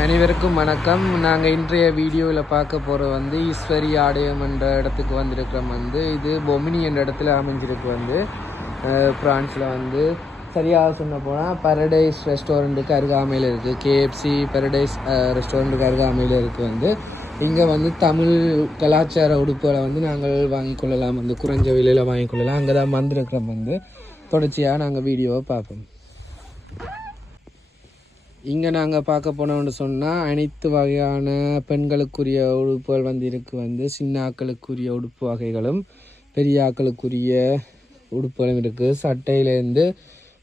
அனைவருக்கும் வணக்கம். நாங்கள் இன்றைய வீடியோவில் பார்க்க போகிற ஈஸ்வரி ஆலயம் என்ற இடத்துக்கு வந்திருக்கிறோம். இது பொமினி என்ற இடத்துல அமைஞ்சிருக்கு. பிரான்ஸில் சரியாக சொன்ன போனால் பரடைஸ் ரெஸ்டாரண்ட்டுக்கு அருகாமையில் இருக்குது. கேஎஃப்சி பரடைஸ் ரெஸ்டாரண்ட்டுக்கு அருகாமையில் இருக்குது. இங்கே தமிழ் கலாச்சார உடுப்புகளை நாங்கள் வாங்கிக்கொள்ளலாம். குறைஞ்ச விலையில் வாங்கிக்கொள்ளலாம். அங்கே தான் வந்திருக்கிறோம். தொடர்ச்சியாக நாங்கள் வீடியோவை பார்ப்போம். இங்கே நாங்கள் பார்க்க போனோம்னு சொன்னால் அனைத்து வகையான பெண்களுக்குரிய உடுப்புகள் இருக்குது. சின்ன ஆக்களுக்குரிய உடுப்பு வகைகளும் பெரிய ஆக்களுக்குரிய உடுப்புகளும் இருக்குது. சட்டையிலேருந்து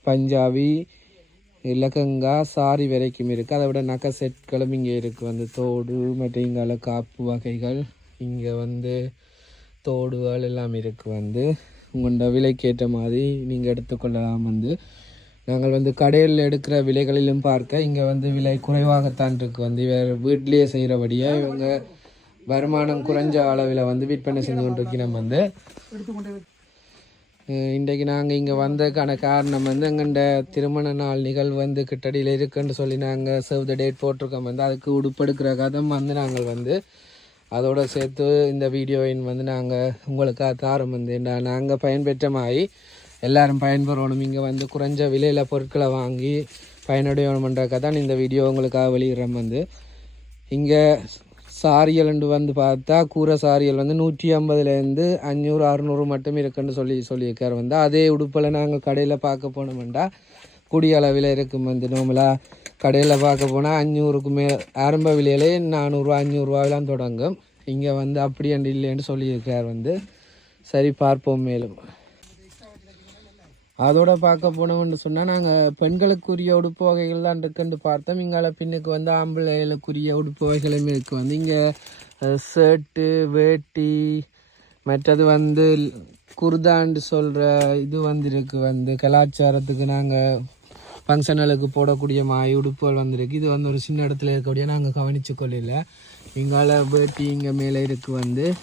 பஞ்சாபி லெஹங்கா சாரி வரைக்கும் இருக்குது. அதை விட நகை செட்களும் இங்கே இருக்குது. தோடு மற்றும் இங்கால காப்பு வகைகள் இங்கே தோடுகள் எல்லாம் இருக்குது. உங்களோட விலைக்கேற்ற மாதிரி நீங்கள் எடுத்துக்கொள்ளலாம். நாங்கள் கடையில் எடுக்கிற விலைகளிலும் பார்க்க இங்கே விலை குறைவாகத்தான் இருக்குது. இவர் வீட்டிலேயே செய்கிறபடியாக இவங்க வருமானம் குறைஞ்ச அளவில் விற்பனை செஞ்சு கொண்டிருக்கிறோம். இன்றைக்கு நாங்கள் இங்கே வந்ததுக்கான காரணம் எங்கள்ட திருமண நாள் நிகழ்வு கிட்டடியில் இருக்குன்னு சொல்லி நாங்கள் சேவ் த டேட் போட்டிருக்கோம். அதுக்கு உடுப்பெடுக்கிற கதம் நாங்கள் அதோடு சேர்த்து இந்த வீடியோவின் நாங்கள் உங்களுக்காக தாரம் நாங்கள் பயன்பெற்ற மாதிரி எல்லாரும் பயன்பெறணும். இங்கே குறைஞ்ச விலையில் பொருட்களை வாங்கி பயனடையணுன்றக்காக தான் இந்த வீடியோ உங்களுக்காக வெளியிடுறோம். இங்கே சாரியல் பார்த்தா கூரை சாரியல் 150லேருந்து 500 600 மட்டும் இருக்குன்னு சொல்லியிருக்காரு. அதே உடுப்பில் நாங்கள் கடையில் பார்க்க போனோம்டா கூடிய அளவில் இருக்கும். நோமலாக கடையில் பார்க்க போனால் 500க்கு ஆரம்ப விலையிலே 400 500 தொடங்கும். இங்கே அப்படி அண்டு இல்லைன்னு சொல்லியிருக்கார். சரி பார்ப்போம். மேலும் அதோட பார்க்க போனோம்னு சொன்னால் நாங்கள் பெண்களுக்குரிய உடுப்பு வகைகள் தான் இருக்குன்னு பார்த்தோம். இங்கால பின்னுக்கு ஆம்பளைகளுக்குரிய உடுப்பு வகைகளும் இருக்குது. இங்கே ஷர்ட்டு வேட்டி மற்றது குர்தான்னு சொல்கிற இது இருக்கு. கலாச்சாரத்துக்கு நாங்கள் ஃபங்க்ஷனலுக்கு போடக்கூடிய மாய் உடுப்புகள் இருக்கு. இது ஒரு சின்ன இடத்துல இருக்கக்கூடிய நாங்கள் கவனித்து கொள்ளல. இங்கால வேட்டி இங்கே மேலே இருக்குது.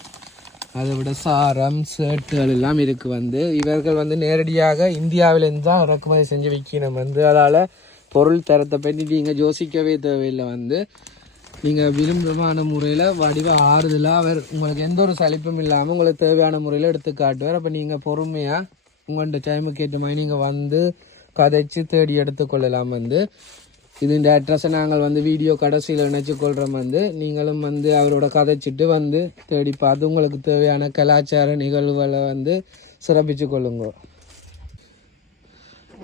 அதை விட சாரம் ஷர்ட்டுகள் எல்லாம் இருக்குது. இவர்கள் நேரடியாக இந்தியாவிலேருந்து தான் இறக்குமதி செஞ்சு விற்கணும். அதால் பொருள் தரத்தை பற்றி நீங்கள் யோசிக்கவே தேவையில்லை. நீங்கள் விரும்பமான முறையில் வடிவ ஆறுதலாக அவர் உங்களுக்கு எந்த ஒரு சலிப்பும் இல்லாமல் உங்களுக்கு தேவையான முறையில் எடுத்து காட்டுவார். அப்போ நீங்கள் பொறுமையாக உங்கள்கிட்ட டைமுக்கு ஏற்ற மாதிரி நீங்கள் கதைச்சு தேடி எடுத்துக்கொள்ளலாம். இது இந்த அட்ரஸை நாங்கள் வீடியோ கடைசியில் நினச்சி கொள்கிறோம். நீங்களும் அவரோட கதைச்சிட்டு தேடி பார்த்து உங்களுக்கு தேவையான கலாச்சார நிகழ்வுகளை சிறப்பிச்சு கொள்ளுங்க.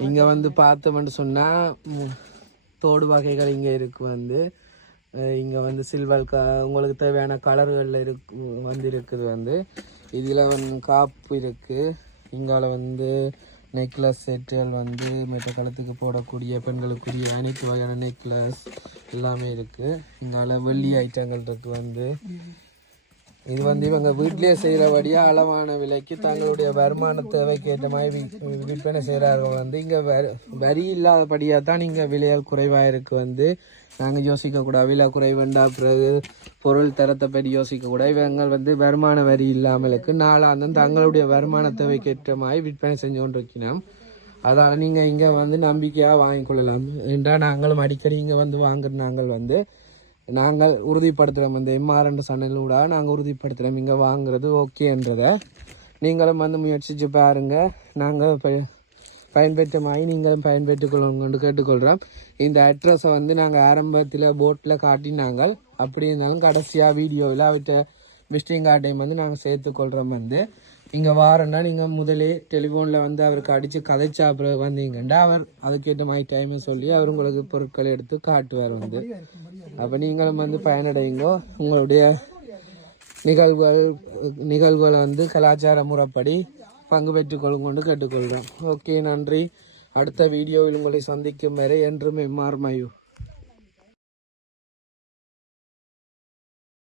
இங்கே பார்த்தோம்னு சொன்னால் தோடு வகைகள் இங்கே இருக்குது. இங்கே சில்வர் உங்களுக்கு தேவையான கலர்களில் இருக்குது. இதில் காப்பு இருக்குது. இங்கால நெக்லஸ் செட்டுகள் மெட்ட காலத்துக்கு போடக்கூடிய பெண்களுக்குரிய அனைத்து வகையான நெக்லஸ் எல்லாமே இருக்குது. இங்கால வெள்ளி ஐட்டங்கள் இருக்குது. இது இவங்க வீட்டிலேயே செய்கிறபடியாக அளவான விலைக்கு தங்களுடைய வருமான தேவைக்கு ஏற்ற மாதிரி விற்பனை செய்கிறார்கள். இங்கே வரி இல்லாதபடியாக தான் இங்கே விலையால் குறைவாக இருக்குது. நாங்கள் யோசிக்கக்கூடாது விலை குறைவுண்டா பிறகு பொருள் தரத்தை பற்றி யோசிக்கக்கூடாது. இவங்க வருமான வரி இல்லாமலுக்கு நாளாந்தம் தங்களுடைய வருமான தேவைக்கு ஏற்ற மாதிரி விற்பனை செஞ்சு கொண்டிருக்கிறோம். அதால் நீங்கள் இங்கே நம்பிக்கையாக வாங்கிக்கொள்ளலாம். என்றால் நாங்களும் அடிக்கடி இங்கே வாங்குற நாங்கள் உறுதிப்படுத்துகிறோம். எம்ஆர்என்ற சேனலூடாக நாங்கள் உறுதிப்படுத்துகிறோம் இங்கே வாங்குறது ஓகேன்றதை. நீங்களும் முயற்சித்து பாருங்கள். நாங்கள் பயன்பெற்ற மாதிரி நீங்களும் பயன்பெற்றுக்கொள்ளுங்கன்னு கேட்டுக்கொள்கிறோம். இந்த அட்ரஸை நாங்கள் ஆரம்பத்தில் போட்டில் காட்டினாங்க. அப்படி இருந்தாலும் கடைசியாக வீடியோவில் அவர்கிட்ட விசிட்டிங் கார்டையும் நாங்கள் சேர்த்துக்கொள்கிறோம். இங்கே வாரன்னா நீங்கள் முதலே டெலிஃபோனில் அவருக்கு அடித்து கதைச்சா அப்புறம் வந்தீங்கன்னா அவர் அதுக்கேற்ற மாதிரி டைமை சொல்லி அவர் உங்களுக்கு பொருட்களை எடுத்து காட்டுவார். அப்போ நீங்களும் பயனடைங்கோ. உங்களுடைய நிகழ்வுகளை கலாச்சார முறைப்படி பங்கு பெற்றுக்கொள்ளுங்கொண்டு கேட்டுக்கொள்கிறோம். ஓகே, நன்றி. அடுத்த வீடியோவில் உங்களை சந்திக்கும் வரை என்றும் எம்ஆர் மயூ.